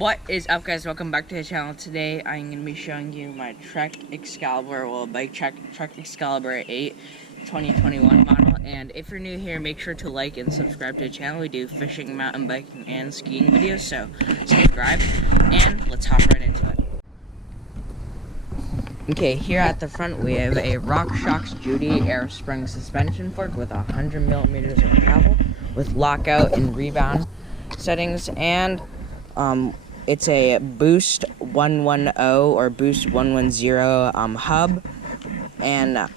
What is up, guys? Welcome back to the channel. Today I'm going to be showing you my Trek Excalibur, Trek Excalibur 8 2021 model. And if you're new here, make sure to like and subscribe to the channel. We do fishing, mountain biking, and skiing videos, so subscribe and let's hop right into it. Okay, here at the front we have a RockShox Judy air spring suspension fork with 100 millimeters of travel with lockout and rebound settings, and it's a Boost 110 or Boost 110 hub, and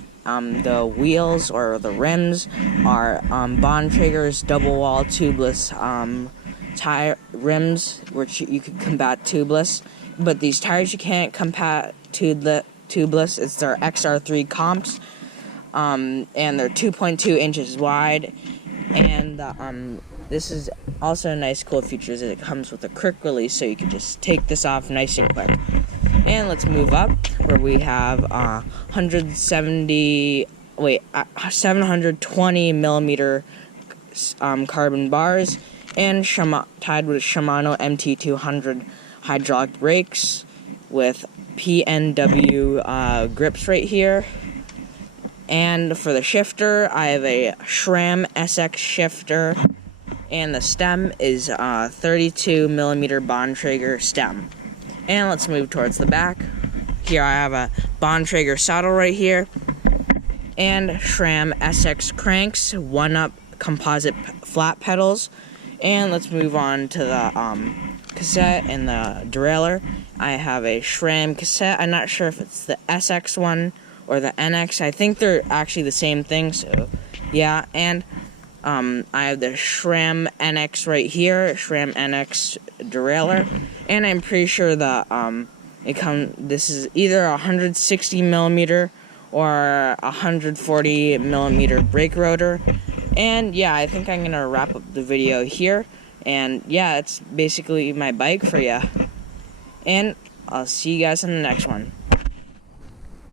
the wheels or the rims are Bontrager's double wall tubeless tire rims, which you could combat tubeless, but these tires you can't combat tubeless. It's their XR3 comps, and they're 2.2 inches wide, and this is also a nice cool feature is that it comes with a quick release, so you can just take this off nice and quick. And let's move up where we have 720 millimeter carbon bars and tied with Shimano MT200 hydraulic brakes with PNW grips right here. And for the shifter, I have a SRAM SX shifter, and the stem is 32 millimeter Bontrager stem. And let's move towards the back. Here I have a Bontrager saddle right here, and SRAM SX cranks, 1-up composite flat pedals. And let's move on to the cassette and the derailleur. I have a SRAM cassette. I'm not sure if it's the SX one or the NX. I think they're actually the same thing, so yeah. And I have the SRAM NX right here, SRAM NX derailleur, and I'm pretty sure that this is either 160 millimeter or 140 millimeter brake rotor. And yeah, I think I'm gonna wrap up the video here, and yeah, it's basically my bike for you, and I'll see you guys in the next one.